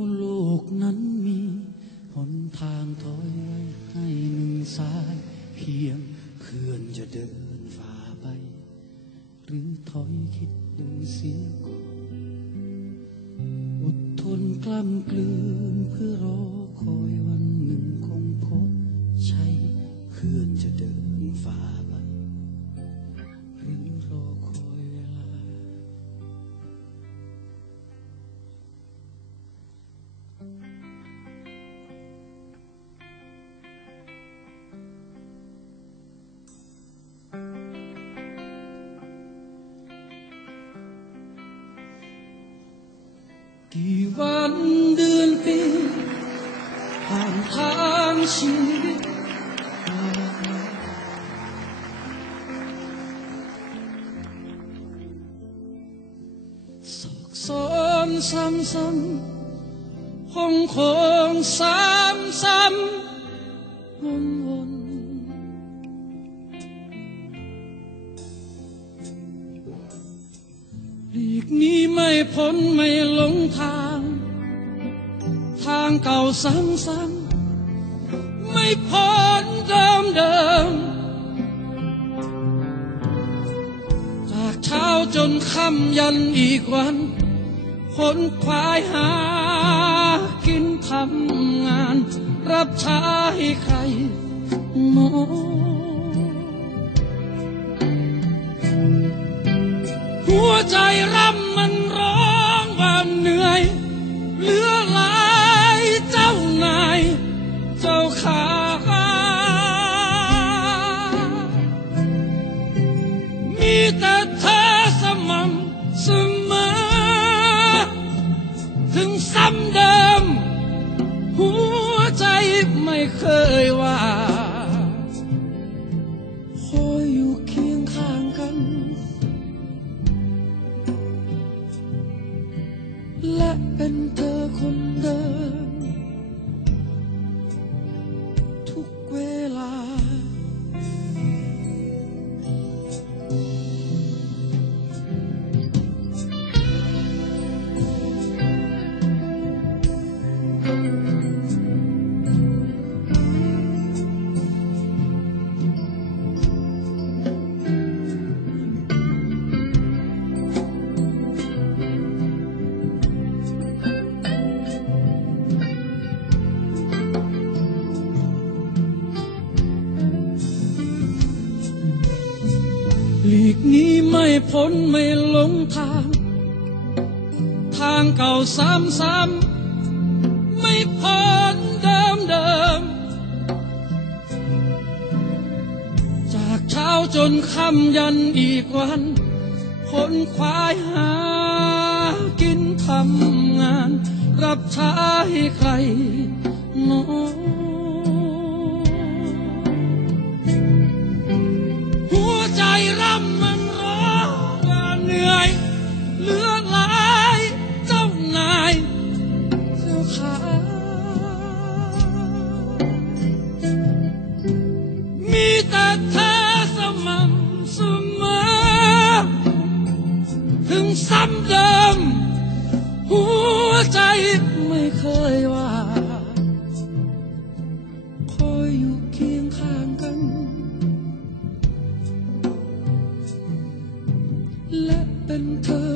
ว่าโลกนั้นมีหนทางถอยไว้ให้หนึ่งสาย เพียงเพื่อนจะเดินฝ่าไป หรือถอยคิดดูเสียก่อนอดทนกล้ำกลืนเพื่อรอคอยวัน กี่วันเดือนปีผ่านทางชีวิตส พ้นไม่หลงทาง ทางเก่าซ้ำซ้ำไม่พ้นเดิมเดิมจากเช้าจนค่ำยันอีกวันคนควายหา กินทำงาน รับใช้ใครโนหัวใจร เคยว่า หลีกนี้ไม่พ้นไม่หลงทาง ทางเก่าซ้ำซ้ำไม่พ้นเดิมเดิม จากเช้าจนค่ำยันอีกวันคนควายหากินทำงาน รับใช้ใครโนหั มีแต่เธอสม่ำเสมอ ถึงซ้ำเดิม หัวใจไม่เคยว่าคอยอยู่เคียงข้างกัน และเป็นเธอ